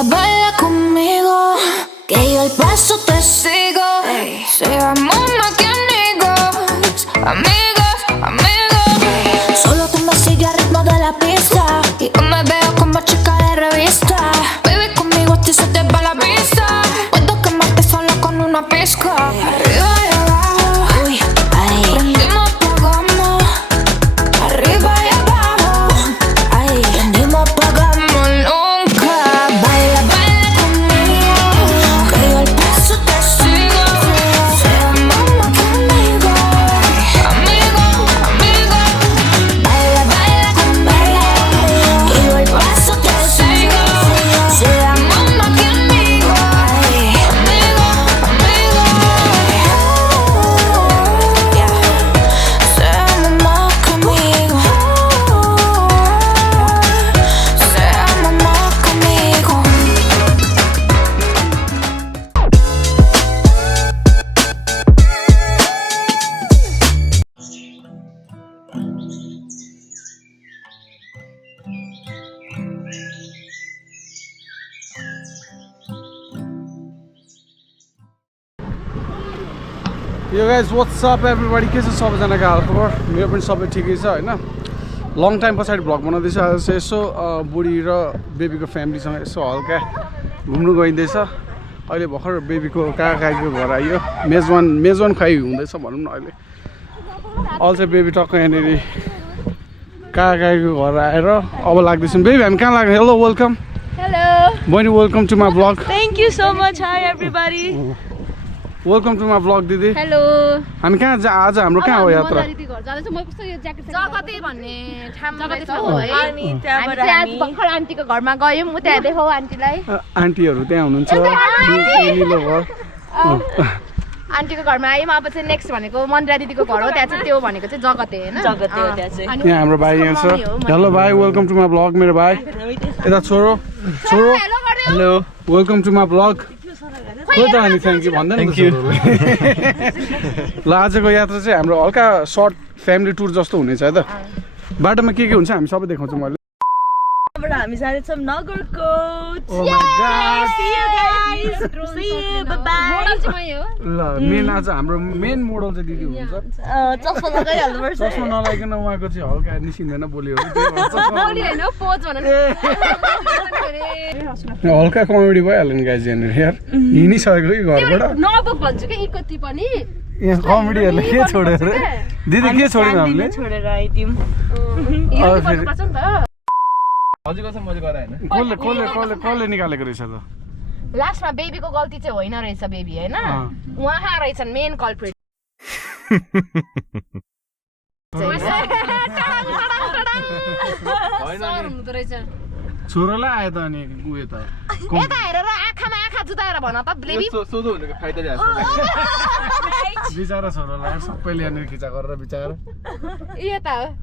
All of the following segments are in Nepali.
Baila, baila conmigo, que yo el paso te sigo. Seamos más que amigos, amigos, amigos. Solo tú me sigues al ritmo de la pista y yo me veo como chica de revista. Baby, conmigo a ti se te va la vista. Puedo quemarte solo con una pizca. Arriba y abajo, uy, ay. Prendimos, apagamos. Arriba y abajo, ay. Prendimos, apagamos nunca. Baila, baila conmigo, que yo el paso te sigo. Seamos más que amigos, amigos, amigos. Baila, baila conmigo, que yo el paso te sigo. Seamos más que amigos, amigos, amigos. Yeah. Seamos más que amigos. Seamos más que amigos. Yo guys, what's up everybody? के छ सबैजनाको हालखबर? मेरो पनि सबै ठिकै छ हैन। लङ टाइम पछाडि भ्लग बनाउँदैछ। आज चाहिँ यसो बुढी र बेबीको फ्यामिलीसँग यसो हल्का घुम्नु गइँदैछ। अहिले भर्खर बेबीको काकाको घर आइयो। मेजवान खुवाइ हुँदैछ भनौँ न अहिले। अहिले चाहिँ बेबी टक्क यहाँनिर काकाको घर आएर अब लाग्दैछौँ। बेबी हामी कहाँ लाग्ने? Hello welcome. Hello. बहिनी welcome to my vlog. Thank you so much. Hi everybody. Welcome to my vlog दिदी। Hello. हामी कहाँ आज हाम्रो कहाँ हो यात्रा? जगते भन्ने ठाउँमा छ अनि त्यहाँबाट हामी भर्खर आन्टीको घरमा गयौँ। म त्यहाँ देखाउ आन्टीलाई। आन्टीहरू त्यहाँ हुनुहुन्छ। निलो घर। आन्टीको घरमा आयौँ। अब चाहिँ नेक्स्ट भनेको मन्दिरा दिदीको घर हो। त्यहाँ चाहिँ त्यो भनेको चाहिँ जगते हैन। जगते हो त्यहाँ चाहिँ। यहाँ हाम्रो भाइ यहाँ छ। हेलो भाइ वेलकम टु माई भ्लग। मेरो भाइ यता छोरो hello welcome to my vlog. खोइ त अनि थ्याङ्क यू भन्दैन नि छोरोले। ल आजको यात्रा चाहिँ हाम्रो हल्का सर्ट फ्यामिली टुर जस्तो हुनेछ है त। बाटोमा के हुन्छ हामी सबै देखाउँछु मैले। अब हामी जाँदैछौँ Nagarkot. Oh my God. See you guys. See you. Bye bye. ल मेन आज हाम्रो मेन मोडल चाहिँ दिदी हुनुहुन्छ। चस्मा लगाइहाल्नुपर्छ। चस्मा नलाइकन उहाँको चाहिँ हल्का निस्किँदैन बोली हो। हल्का कमेडी भइहाल्यो नि गाइज यहाँनिर यार। हिँडिसकेको कि घरबाट नबोक भन्छु के इकति पनि यहाँ कमेडीहरूले के छोड्यो रे दिदी? के छोड्यौँ हामीले? छोडेर आइदियौँ। अब फेरि पर्छ नि त। हजुरको चाहिँ मैले गराएन। कसले निकालेको रहेछ त? लास्टमा बेबीको गल्ती चाहिँ होइन रहेछ बेबी हैन। उहाँ रहेछन् मेन कल्प्रिट। छोरोलाई आयो त अनि उयो त यता हेरेर आँखामा आँखा जुताएर भन त बेबी। सोधो भनेको फाइदा ल्याएको बिचारा छोरोलाई सबैले यहाँनिर खिचा गरेर बिचारा। यता हो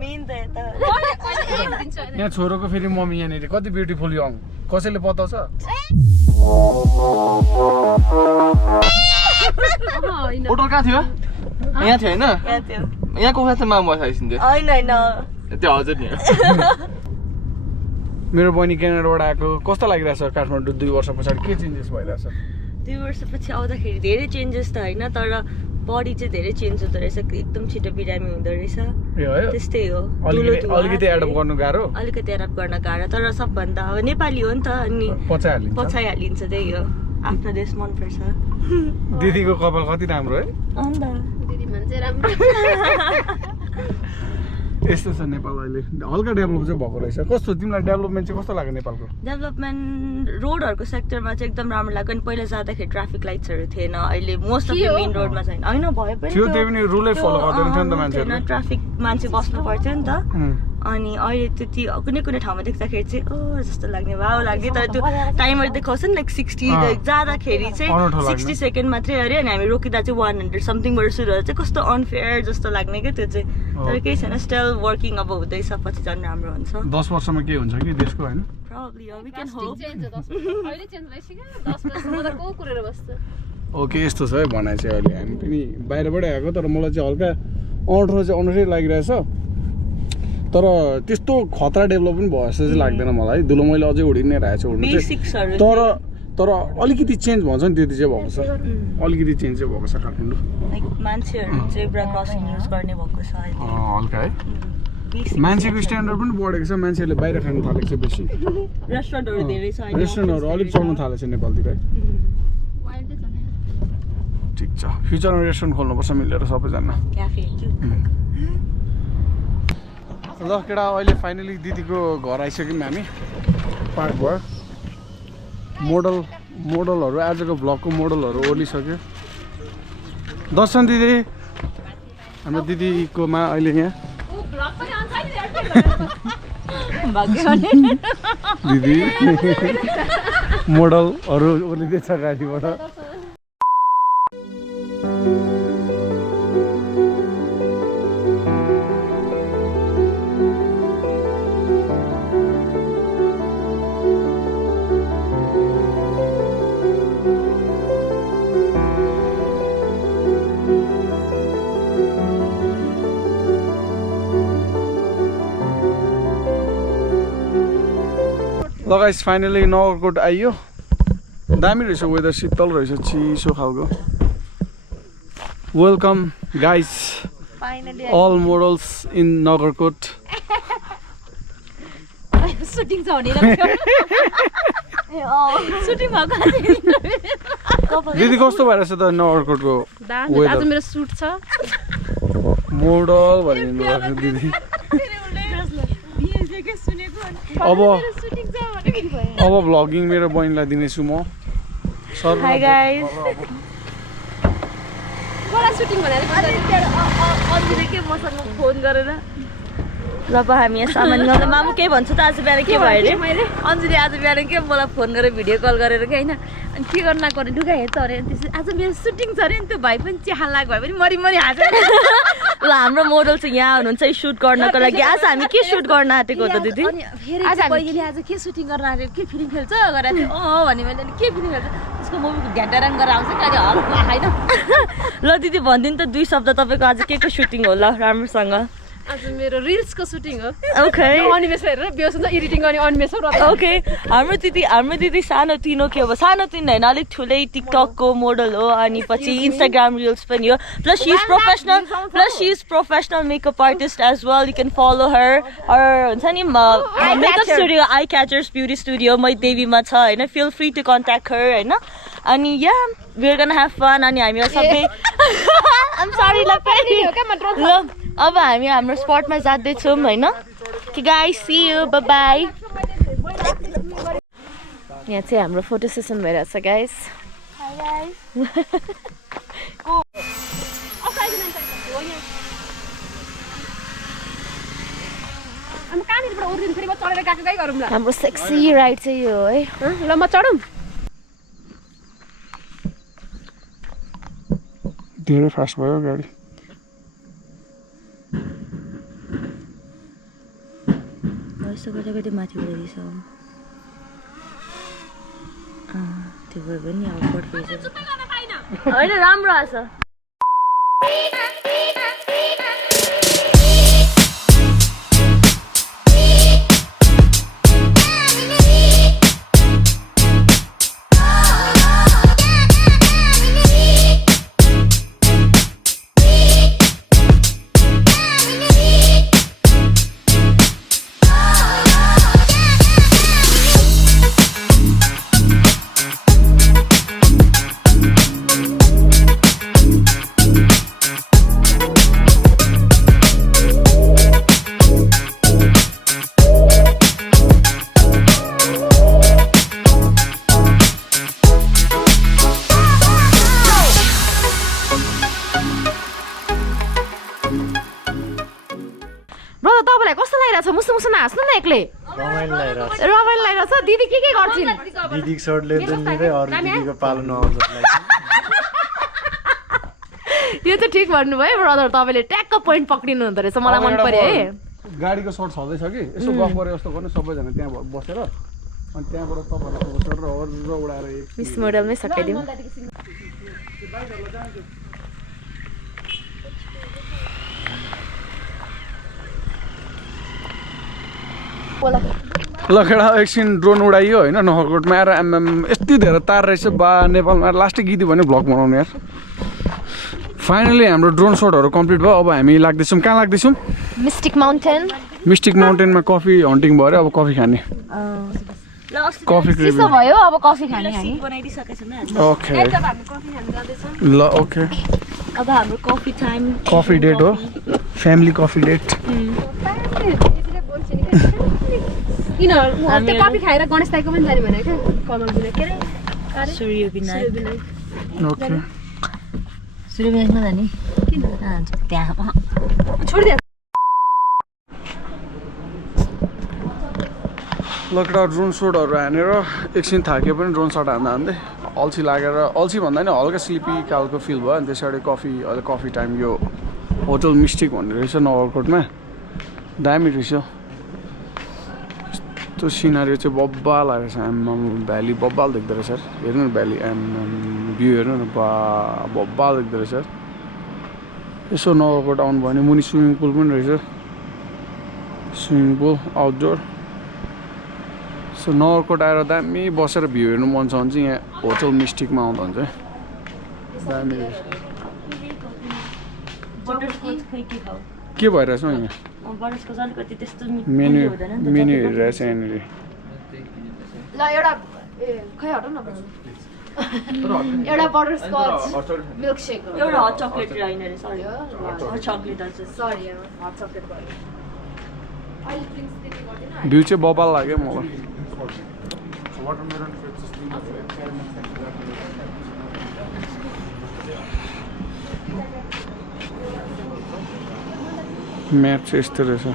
मेन त यता। यहाँ छोरोको फेरि मम्मी यहाँनिर कति ब्युटिफुल यङ कसैले बताउँछ? होटल कहाँ थियो? यहाँ थियो होइन? यहाँ थियो। यहाँको खासमा म खाइसिन्थ्यो। होइन होइन। त्यो हजुर नि। मेरो बहिनी क्यानाडाबाट आएको कस्तो लागिरहेछ काठमाडौँ 2 वर्ष पछाडि? के चेन्जेस भइरहेछ? 2 वर्षपछि आउँदाखेरि धेरै चेन्जेस त होइन, तर बडी चाहिँ धेरै चेन्ज हुँदो रहेछ। एकदम छिटो बिरामी हुँदो रहेछ। त्यस्तै हो। अलिकति एडप्ट गर्नु गाह्रो। अलिकति एडप्ट गर्न गाह्रो, तर सबभन्दा अब नेपाली हो नि त अनि पचाइहालिन्छ। त्यही हो, आफ्नो देश मनपर्छ। दिदीको कपाल कति राम्रो है? अन्त दिदी मान्छे राम्रो। यस्तो छ नेपाल अहिले हल्का डेभलप चाहिँ भएको रहेछ। कस्तो तिमीलाई डेभलपमेन्ट चाहिँ कस्तो लाग्यो नेपालको? डेभलपमेन्ट रोडहरूको सेक्टरमा चाहिँ एकदम राम्रो लाग्यो। अनि पहिला जाँदाखेरि ट्राफिक लाइट्सहरू थिएन, अहिले मोस्ट अफ द मेन रोडमा छैन। होइन भए पनि त्यो पनि रुलै फलो गर्दैन थियो नि त मान्छेहरूले। ट्राफिक मान्छे बस्नु पर्थ्यो नि त। अनि अहिले त्यति कुनै कुनै ठाउँमा देख्दाखेरि चाहिँ जस्तो लाग्ने भाउ लाग्ने, तर त्यो टाइमर देखाउँछ नि लाइक 60 जाँदाखेरि चाहिँ 60 सेकेन्ड मात्रै अरे, अनि हामी रोकिँदा चाहिँ 100 समथिङबाट सुरु हुन्छ। चाहिँ कस्तो अनफेयर जस्तो लाग्ने क्या त्यो चाहिँ। तर केही छैन, स्टिल वर्किङ अब हुँदैछ, पछि झन् राम्रो हुन्छ। 10 वर्षमा के हुन्छ कि देशको हैन? Probably, we can hope. अहिले चेन्ज भइसक्यो 10 वर्षमा त को कुरेर बस्छ। ओके यस्तो छ है भनाइ चाहिँ। अहिले हामी पनि बाहिरबाट आएको, तर मलाई चाहिँ हल्का अनौठो चाहिँ अनौठै लागिरहेछ। तर त्यस्तो खतरा डेभलप पनि भयो जस्तो चाहिँ लाग्दैन मलाई दुलो मैले अझै उडि नै रहेको छु उड्नु चाहिँ तर अलिकति चेन्ज भन्छ नि त्यति चाहिँ भएको छ अलिकति चेन्ज चाहिँ भएको छ काठमाडौँ मान्छेहरू जेब्रा क्रसिङ युज गर्ने भएको छ हल्का है मान्छेको स्ट्यान्डर्ड पनि बढेको छ मान्छेहरूले बाहिर खानु थालेको छ बेसी रेस्टुरेन्टहरू धेरै छ रेस्टुरेन्टहरू अलिक चल्नु थालेको छ नेपालतिर है ठिक छ फ्युचरमा रेस्टुरेन्ट खोल्नुपर्छ मिलेर सबैजना ल केटा अहिले फाइनली दिदीको घर आइसक्यौँ हामी पार्क भयो मोडलहरू आजको भ्लगको मोडलहरू ओर्लिसक्यो दर्शन दिदी हाम्रो दिदीकोमा अहिले यहाँ दिदी मोडलहरू ओर्लिँदैछ गाडीबाट ल गाइस फाइनली नगरकोट आइयो दामी रहेछ वेदर शीतल रहेछ चिसो खालको welcome guys all models in Nagarkot shooting छ भने दिदी कस्तो भइरहेछ त नगरकोटको आज मेरो सुट छ मोडल भनिदिनु भएको दिदी अब भ्लगिङ मेरो बहिनीलाई दिनेछु म हाई गाइस मलाई सुटिङ भनेर अझै के मसँग फोन गरेर ल अब हामी यहाँ सामान गर्दा मामु के भन्छ त आज बिहान के भयो अरे अन्जुले आज बिहान के मलाई फोन गरेर भिडियो कल गरेर के होइन अनि के गर्न नगर्ने ढुगा हेर्छ अरे अनि त्यसपछि आज मेरो सुटिङ छ अरे नि त्यो भाइ पनि चिहा लाग भए पनि मरि हाँस्छ ल हाम्रो मोडल चाहिँ यहाँ हुनुहुन्छ सुट गर्नको लागि आज हामी के सुट गर्न आँटेको त दिदी आज बहिनीले आज के सुटिङ गर्न आँटेको के फिल्म खेल्छ गरेर थियो अँ भने मैले के फिल्म खेल्छ उसको मुभीको घ्याटाराङ गरेर आउँछ कहिले हल्का होइन ल दिदी भनिदिनु त 2 शब्द तपाईँको आज के सुटिङ होला राम्रोसँग आज मेरो रिल्सको सुटिङ हो ओके अनिमेष हेरेर बेहोस हुन्छ एडिटिङ गर्ने अनिमेष हो ओके हाम्रो दिदी सानो तिनो के हो सानो तिनो होइन अलिक ठुलै टिकटकको मोडल हो अनि पछि इन्स्टाग्राम रिल्स पनि हो plus she is professional makeup artist as well you can follow her हुन्छ नि makeup studio eye catchers beauty studio मै देवीमा छ होइन feel free to contact her होइन अनि yeah we are gonna have fun अनि हामी सबै आइम सरी ल अब हामी हाम्रो स्पटमा जाँदैछौँ होइन कि guys see you bye bye यहाँ चाहिँ हाम्रो फोटो सेसन भइरहेछ गाइस हाम्रो सेक्सी राइड चाहिँ यो है ल म चढौँ धेरै फास्ट भयो गाडी यस्तो गर्दा गर्दै माथि उड्दैछ त्यो भयो भने अब होइन राम्रो आछ हाँस्नु न एक्लै रमाइलो लागिरहेछ दिदी के गर्छिन् दिदीको सर्ट लिँदै अरू दिदीको पालो नआउँछ यो चाहिँ ठिक भन्नुभयो ब्रदर तपाईँले ट्याक्क पोइन्ट पक्रिनु हुँदो रहेछ मलाई मन पर्यो है गाडीको सर्ट छँदैछ कि यसो गफ गरे जस्तो गर्नु सबैजना त्यहाँ बसेर अनि त्यहाँबाट तपाईँलाई सर्ट र उडाएर मिस मोडलमै सकाइदिउँ ल केटा एकछिन ड्रोन उडाइयो होइन नगरकोटमा आएर आम्माम यति धेरै तार रहेछ बा नेपालमा लास्टै गीत भने भ्लग बनाउनु यार फाइनली हाम्रो ड्रोन सटहरू कम्प्लिट भयो अब हामी लाग्दैछौँ कहाँ लाग्दैछौँ मिस्टिक माउन्टेन मिस्टिक माउन्टेनमा कफी हन्टिङ भयो अरे अब कफी खाने कफी चिसो भयो अब कफी खाने हामी ओके ल ओके अब हाम्रो कफी टाइम कफी डेट हो फ्यामिली कफी डेट यिनीहरू कफी खाएर गणेश दाइको पनि जाने भने क्या कमल बिना के अरे सूर्य विनायक ओके सूर्य विनायकमा जाने किन त्यहाँ छोडिदिए लकडा ड्रोन सटहरू हानेर एकछिन थाक्यो पनि ड्रोन सट हान्दा हान्दै अल्छी लागेर अल्छी भन्दा नि हल्का स्लिपी खालको फिल भयो अनि त्यसरी कफी अहिले कफी टाइम यो होटल मिस्टिक भन्ने रहेछ नगरकोटमा दामी रहेछ यस्तो सिनारी चाहिँ बब्बाल आएछ आम्मा भ्याली बब्बाल देख्दो रहेछ हेर्नु न भ्याली आम्मा भ्यू हेर्नु न बा बब्बाल देख्दो रहेछ यसो नगरकोट आउनु भयो भने मुनि स्विमिङ पुल पनि रहेछ swimming pool outdoor so Nagarkot आएर दामी बसेर भ्यू हेर्नु मन छ भने चाहिँ यहाँ होटल मिस्टिकमा आउँदा हुन्छ दामी के भइरहेछ यहाँ मेन्यु मेन्यु हेरिरहेछ यहाँनिर ल एउटा खै हटौ न एउटा बटरस्कच मिल्कसेक एउटा हट चकलेट हैन रे सरी हट चकलेट हजुर सरी हट चकलेट भयो अहिले ड्रिङ्क्स त्यति गर्दैन भ्यू चाहिँ बबाल लाग्यो मलाई म्याप चाहिँ यस्तो रहेछ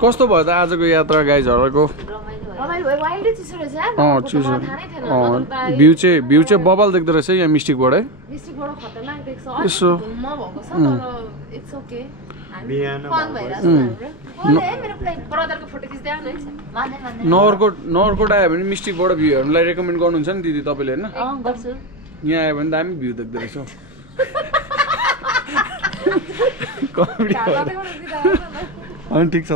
कस्तो भयो त आजको यात्रा गाइजहरूको चिसो भ्यू चाहिँ बबाल देख्दो रहेछ यहाँ मिस्टिकबाटै यसो नगरकोट आयो भने मिस्टिकबाट भ्यू हेर्नुलाई रेकमेन्ड गर्नुहुन्छ नि दिदी तपाईँले होइन यहाँ आयो भने दामी भ्यू देख्दो रहेछ अनि ठिक छ त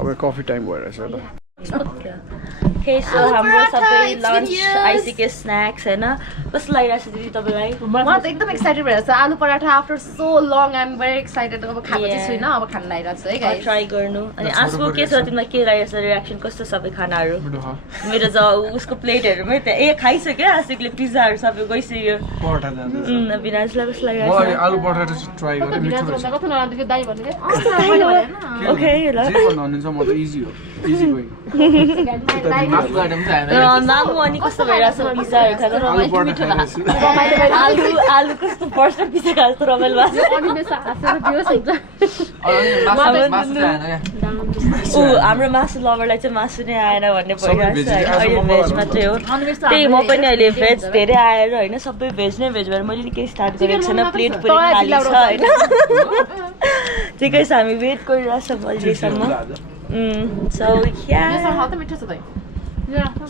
अब कफी टाइम भइरहेछ त Okay, so हाम्रो सबै लन्च आइसक्यो स्न्याक्स हैन कस्तो लागिरहेछ दिदी तपाईलाई म त एकदम एक्साइटेड भइरहेछ aloo paratha after so long I am very excited अब खाएको चाहिँ छुइनँ अब खान लागिरहेछ है गाइस ट्राई गर्नु अनि आजको के छ तिमीलाई के लागिरहेछ रियाक्सन कस्तो सबै खानाहरू मेरो ज उसको प्लेटहरुमै त खाइसक्यो आशिकले पिज्जाहरु सबै गइसक्यो पराठा जान्छ विनाजलाई कस्तो लागिरहेछ मलाई आलु पराठा ट्राई गरे मिठो रहेछ कस्तो नराम्रो त्यो दाइ भन्ने ओके ल जे भन्नुहुन्छ म त इजी हो इजी गोइङ मामु अनि कस्तो भइरहेछ पिज्जाहरु खाँदा आलु कस्तो फर्स्ट पिज्जा खान्छ त रमाइलो भएको हाम्रो मासु लभरलाई चाहिँ मासु नै आएन भन्ने भइरहेछ अहिले भेज मात्रै हो त्यही म पनि अहिले भेज धेरै आएर होइन सबै भेज नै भेज भएर मैले केही स्टार्ट गरेको छैन प्लेट पनि खाली छ होइन ठिकै छ हामी वेट गरिरहेछौँ अहिलेसम्म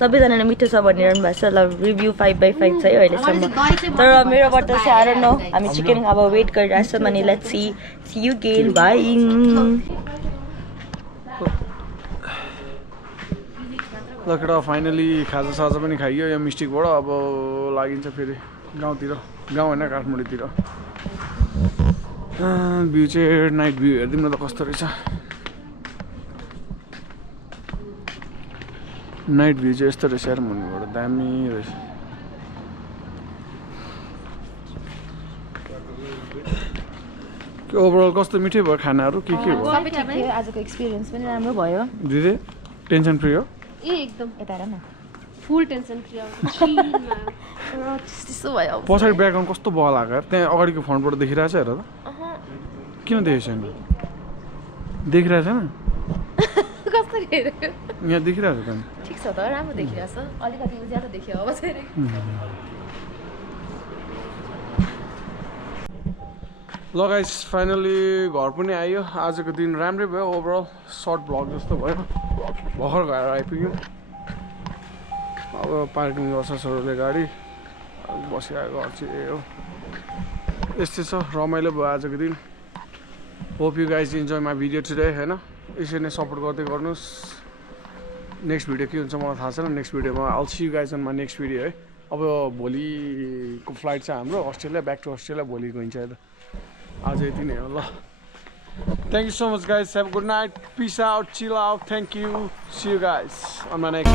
सबैजनाले मिठो छ भनिरहनु भएको छ ल रिभ्यू 5/5 छ है अहिलेसम्म तर मेरोबाट चाहिँ आएर न हामी चिकन अब वेट गरिरहेछौँ अनि let's see you gain buying Lakra finally खाजा साजा पनि खाइयो यहाँ मिस्टिकबाट अब लागिन्छ फेरि गाउँतिर गाउँ होइन काठमाडौँतिर भ्यू चाहिँ नाइट भ्यू हेरिदिउँ न त कस्तो रहेछ नाइट भ्यू चाहिँ यस्तो रहेछ यार मुनिबाट दामी रहेछ के ओभरअल कस्तो मिठै भयो खानाहरू के भयो आजको एक्सपिरियन्स पनि राम्रो भयो दिदी टेन्सन फ्री हो एकदम यता हेर न फुल टेन्सन फ्री त्यस्तो भयो पछाडि ब्याकग्राउन्ड कस्तो बल आएको त्यहाँ अगाडिको फ्रन्टबाट देखिरहेछ हेर त किन देखेको छैन देखिरहेछ छैन कसरी हेर्यो यहाँ देखिरहेछ त ठिक छ त राम्रो देखिरहेछ अलिकति ज्यादा देखियो अब चाहिँ ल गाइस फाइनली घर पनि आयो आजको दिन राम्रै भयो ओभरअल सर्ट भ्लग जस्तो भयो भर्खर घर आइपुग्यौँ अब पार्किङ गर्छ छोरोले गाडी बसिरहेको घर चाहिँ हो यस्तै छ रमाइलो भयो आजको दिन hope you guys enjoy my video today होइन यसरी नै सपोर्ट गर्दै गर्नुहोस् नेक्स्ट भिडियो के हुन्छ मलाई थाहा छैन नेक्स्ट भिडियोमा all see you guys on my next video है अब भोलिको फ्लाइट छ हाम्रो अस्ट्रेलिया ब्याक टु अस्ट्रेलिया भोलि गइन्छ त आज यति नै हो ल thank you so much guys have good night peace out chill out thank you see you guys on my next